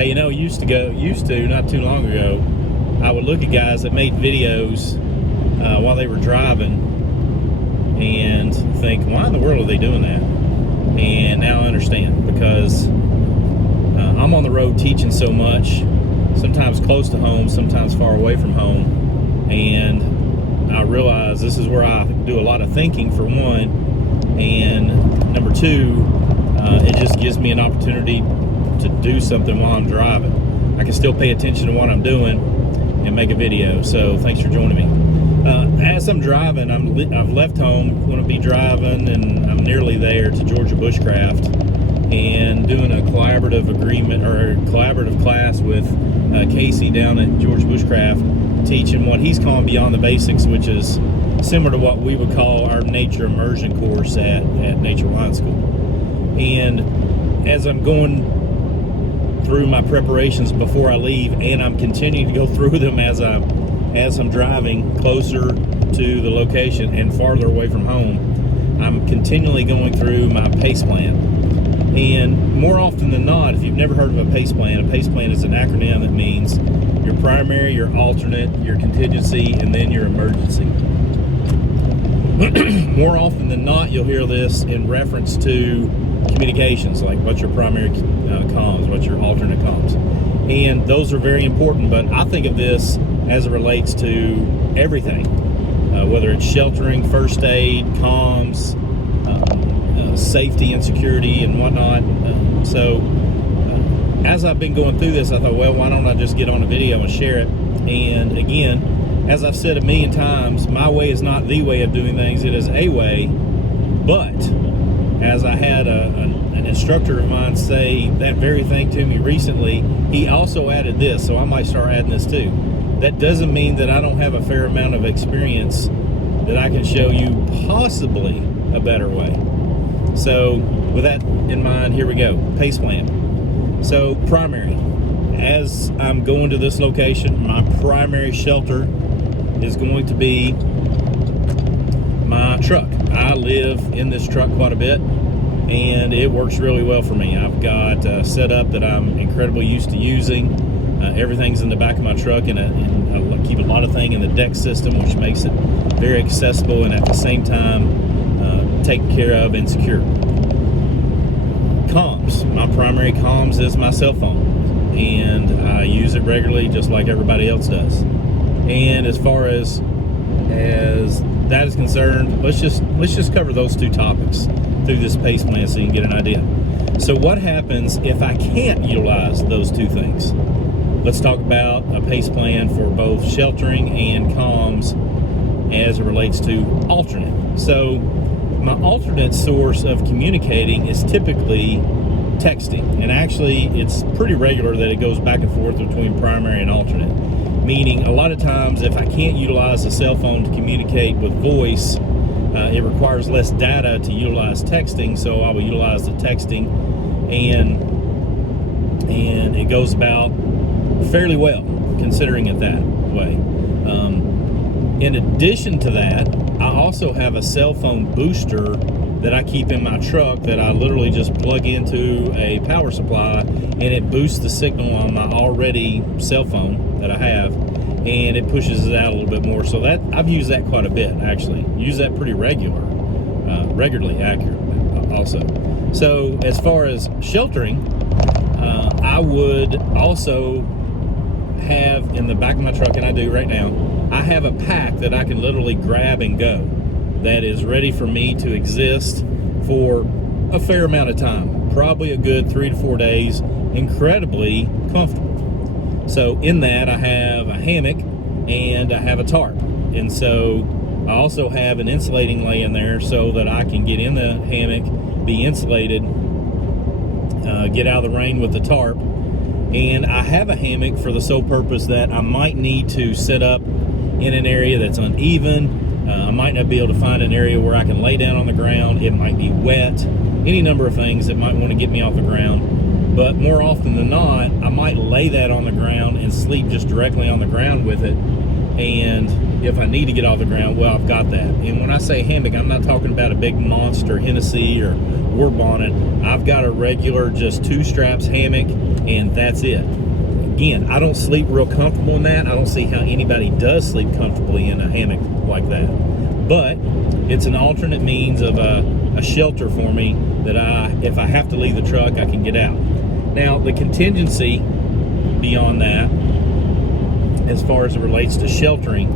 Hey, you know, used to not too long ago, I would look at guys that made videos while they were driving and think, why in the world are they doing that? And now I understand, because I'm on the road teaching so much, sometimes close to home, sometimes far away from home, and I realize this is where I do a lot of thinking, for one, and number two, it just gives me an opportunity to do something while I'm driving. I can still pay attention to what I'm doing and make a video. So thanks for joining me. As I'm driving, I've left home, going to be driving, and I'm nearly there to Georgia Bushcraft and doing a collaborative agreement or collaborative class with Casey down at Georgia Bushcraft, teaching what he's calling Beyond the Basics, which is similar to what we would call our nature immersion course at Nature Wine School. And as I'm going through my preparations before I leave, and I'm continuing to go through them as I'm driving closer to the location and farther away from home, I'm continually going through my PACE plan. And more often than not, if you've never heard of a PACE plan is an acronym that means your primary, your alternate, your contingency, and then your emergency. More often than not, you'll hear this in reference to communications, like what's your primary comms, what's your alternate comms, and those are very important, but I think of this as it relates to everything, whether it's sheltering, first aid, comms, safety and security and whatnot. So as I've been going through this, I thought, well, why don't I just get on a video and share it? And again, as I've said a million times, my way is not the way of doing things, it is a way. But as I had an instructor of mine say that very thing to me recently, he also added this, so I might start adding this too. That doesn't mean that I don't have a fair amount of experience that I can show you possibly a better way. So with that in mind, here we go. PACE plan. So primary. As I'm going to this location, my primary shelter is going to be my truck. I live in this truck quite a bit, and it works really well for me. I've got a setup that I'm incredibly used to using. Everything's in the back of my truck, and I keep a lot of things in the deck system, which makes it very accessible and at the same time taken care of and secure. Comms. My primary comms is my cell phone, and I use it regularly just like everybody else does. And as far as that is concerned, let's just cover those two topics through this PACE plan so you can get an idea. So what happens if I can't utilize those two things? Let's talk about a PACE plan for both sheltering and comms as it relates to alternate. So my alternate source of communicating is typically texting, and actually it's pretty regular that it goes back and forth between primary and alternate. Meaning, a lot of times, if I can't utilize the cell phone to communicate with voice, it requires less data to utilize texting, so I will utilize the texting, and it goes about fairly well, considering it that way. In addition to that, I also have a cell phone booster that I keep in my truck that I literally just plug into a power supply, and it boosts the signal on my already cell phone that I have, and it pushes it out a little bit more. So that I've used that quite a bit, actually. Use that pretty regularly accurate also. So as far as sheltering, I would also have in the back of my truck, and I do right now, I have a pack that I can literally grab and go that is ready for me to exist for a fair amount of time, probably a good 3 to 4 days, incredibly comfortable. So in that, I have a hammock and I have a tarp, and so I also have an insulating lay in there so that I can get in the hammock, be insulated, get out of the rain with the tarp. And I have a hammock for the sole purpose that I might need to set up in an area that's uneven. I might not be able to find an area where I can lay down on the ground. It might be wet, any number of things that might want to get me off the ground. But more often than not, I might lay that on the ground and sleep just directly on the ground with it. And if I need to get off the ground, well, I've got that. And when I say hammock, I'm not talking about a big monster Hennessy or war bonnet. I've got a regular, just 2 straps hammock, and that's it. Again, I don't sleep real comfortable in that. I don't see how anybody does sleep comfortably in a hammock like that. But it's an alternate means of a shelter for me that if I have to leave the truck, I can get out. Now, the contingency beyond that, as far as it relates to sheltering,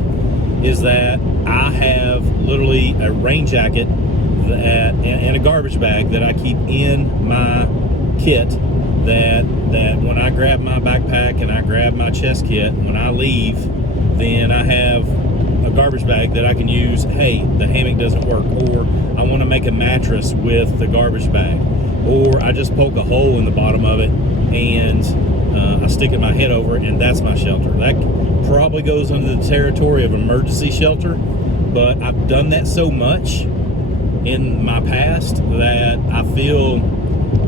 is that I have literally a rain jacket and a garbage bag that I keep in my kit, that when I grab my backpack and I grab my chest kit, when I leave, then I have a garbage bag that I can use. Hey, the hammock doesn't work, or I want to make a mattress with the garbage bag, or I just poke a hole in the bottom of it and I stick my head over it, and that's my shelter. That probably goes under the territory of emergency shelter, but I've done that so much in my past that I feel,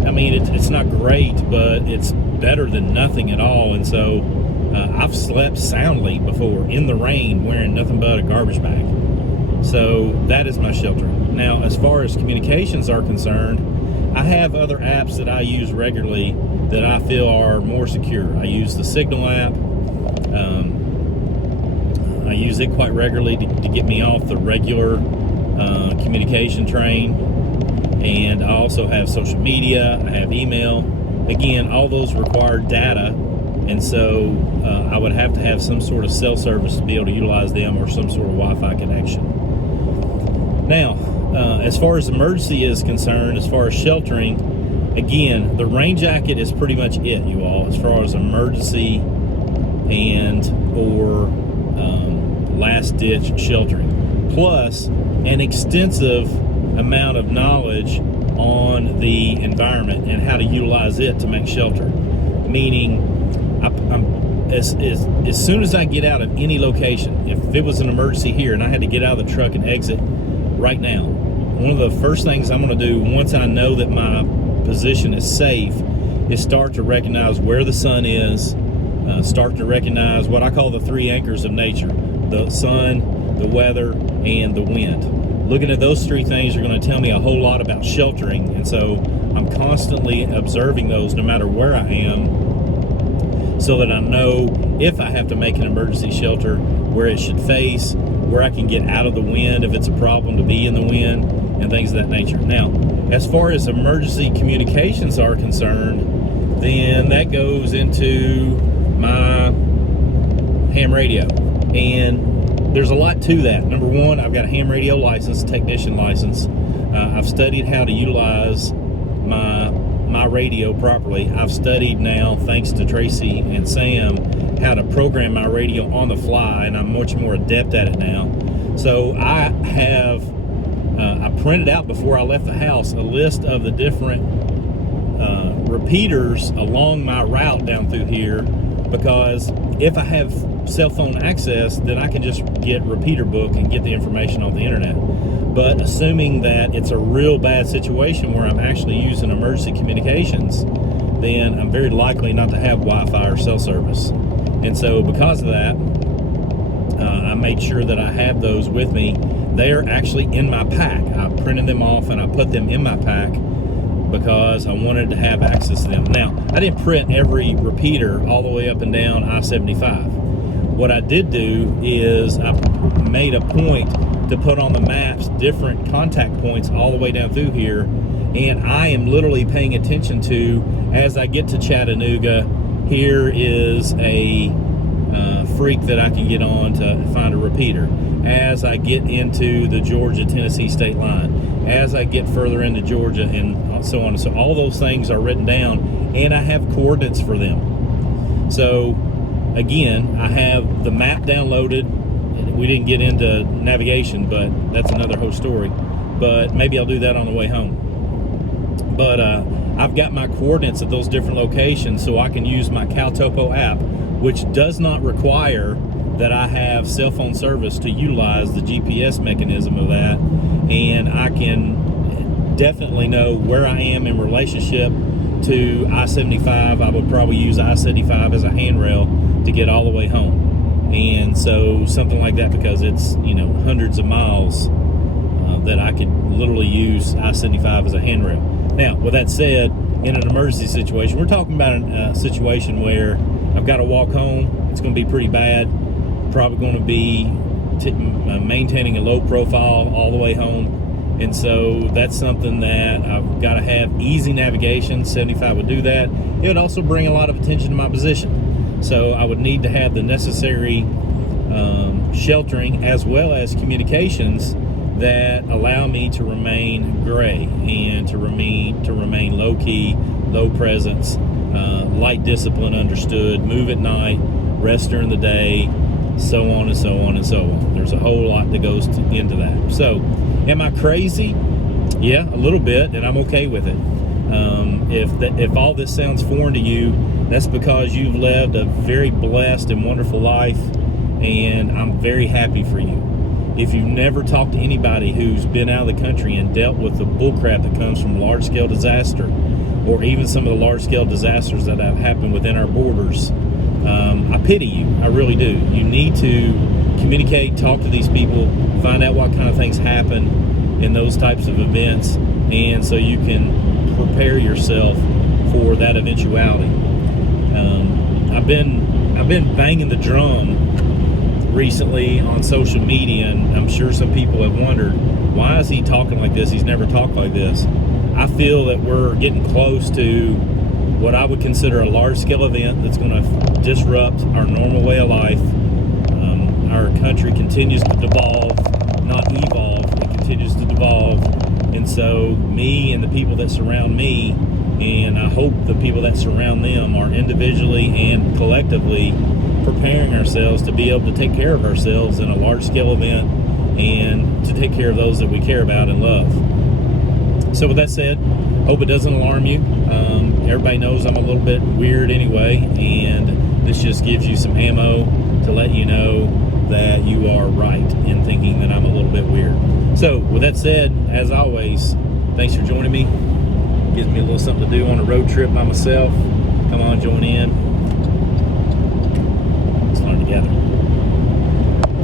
I mean, it's not great, but it's better than nothing at all. And so I've slept soundly before in the rain wearing nothing but a garbage bag. So that is my shelter. Now, as far as communications are concerned, I have other apps that I use regularly that I feel are more secure. I use the Signal app. I use it quite regularly to get me off the regular communication train. And I also have social media, I have email. Again, all those require data, and so I would have to have some sort of cell service to be able to utilize them, or some sort of Wi-Fi connection. Now, as far as emergency is concerned, as far as sheltering, again, the rain jacket is pretty much it, you all, as far as emergency and or last ditch sheltering, plus an extensive amount of knowledge on the environment and how to utilize it to make shelter. Meaning, as soon as I get out of any location, if it was an emergency here and I had to get out of the truck and exit right now, one of the first things I'm going to do once I know that my position is safe is start to recognize where the sun is, start to recognize what I call the 3 anchors of nature: the sun, the weather, and the wind. Looking at those 3 things are going to tell me a whole lot about sheltering, and so I'm constantly observing those no matter where I am, so that I know if I have to make an emergency shelter, where it should face, where I can get out of the wind if it's a problem to be in the wind, and things of that nature. Now, as far as emergency communications are concerned, then that goes into my ham radio. And there's a lot to that. Number one, I've got a ham radio license, technician license. I've studied how to utilize my radio properly. I've studied now, thanks to Tracy and Sam, how to program my radio on the fly, and I'm much more adept at it now. So I printed out before I left the house a list of the different repeaters along my route down through here, because if I have cell phone access, then I can just get repeater book and get the information on the internet. But assuming that it's a real bad situation where I'm actually using emergency communications, then I'm very likely not to have Wi-Fi or cell service. And so because of that, I made sure that I have those with me. They're actually in my pack. I printed them off and I put them in my pack because I wanted to have access to them. Now, I didn't print every repeater all the way up and down I-75. What I did do is I made a point to put on the maps different contact points all the way down through here, and I am literally paying attention to, as I get to Chattanooga, here is a freak that I can get on to find a repeater. As I get into the Georgia-Tennessee state line, as I get further into Georgia, and so on. So all those things are written down, and I have coordinates for them. So again, I have the map downloaded. We didn't get into navigation, but that's another whole story. But maybe I'll do that on the way home. But I've got my coordinates at those different locations, so I can use my CalTopo app, which does not require that I have cell phone service to utilize the GPS mechanism of that. And I can definitely know where I am in relationship to I-75. I would probably use I-75 as a handrail to get all the way home. And so something like that, because it's, hundreds of miles, that I could literally use I-75 as a handrail. Now, with that said, in an emergency situation, we're talking about a situation where I've got to walk home. It's going to be pretty bad. Probably going to be maintaining a low profile all the way home. And so that's something that I've got to have easy navigation. 75 would do that. It would also bring a lot of attention to my position. So I would need to have the necessary sheltering as well as communications that allow me to remain gray and to remain low key, low presence, light discipline understood, move at night, rest during the day, so on and so on and so on. There's a whole lot that goes into that. So, am I crazy? Yeah, a little bit, and I'm okay with it. If all this sounds foreign to you, that's because you've lived a very blessed and wonderful life, and I'm very happy for you. If you've never talked to anybody who's been out of the country and dealt with the bullcrap that comes from large-scale disaster, or even some of the large-scale disasters that have happened within our borders, I pity you. I really do. You need to communicate, talk to these people, find out what kind of things happen in those types of events, and so you can prepare yourself for that eventuality. I've been banging the drum recently on social media, and I'm sure some people have wondered, why is he talking like this? He's never talked like this. I feel that we're getting close to what I would consider a large-scale event that's going to disrupt our normal way of life. Our country continues to devolve, not evolve. It continues to devolve. And so me and the people that surround me, and I hope the people that surround them, are individually and collectively preparing ourselves to be able to take care of ourselves in a large-scale event and to take care of those that we care about and love. So with that said, hope it doesn't alarm you. Everybody knows I'm a little bit weird anyway, and this just gives you some ammo to let you know that you are right in thinking that I'm a little bit weird. So with that said, as always, thanks for joining me. Gives me a little something to do on a road trip by myself. Come on, join in. Let's learn together.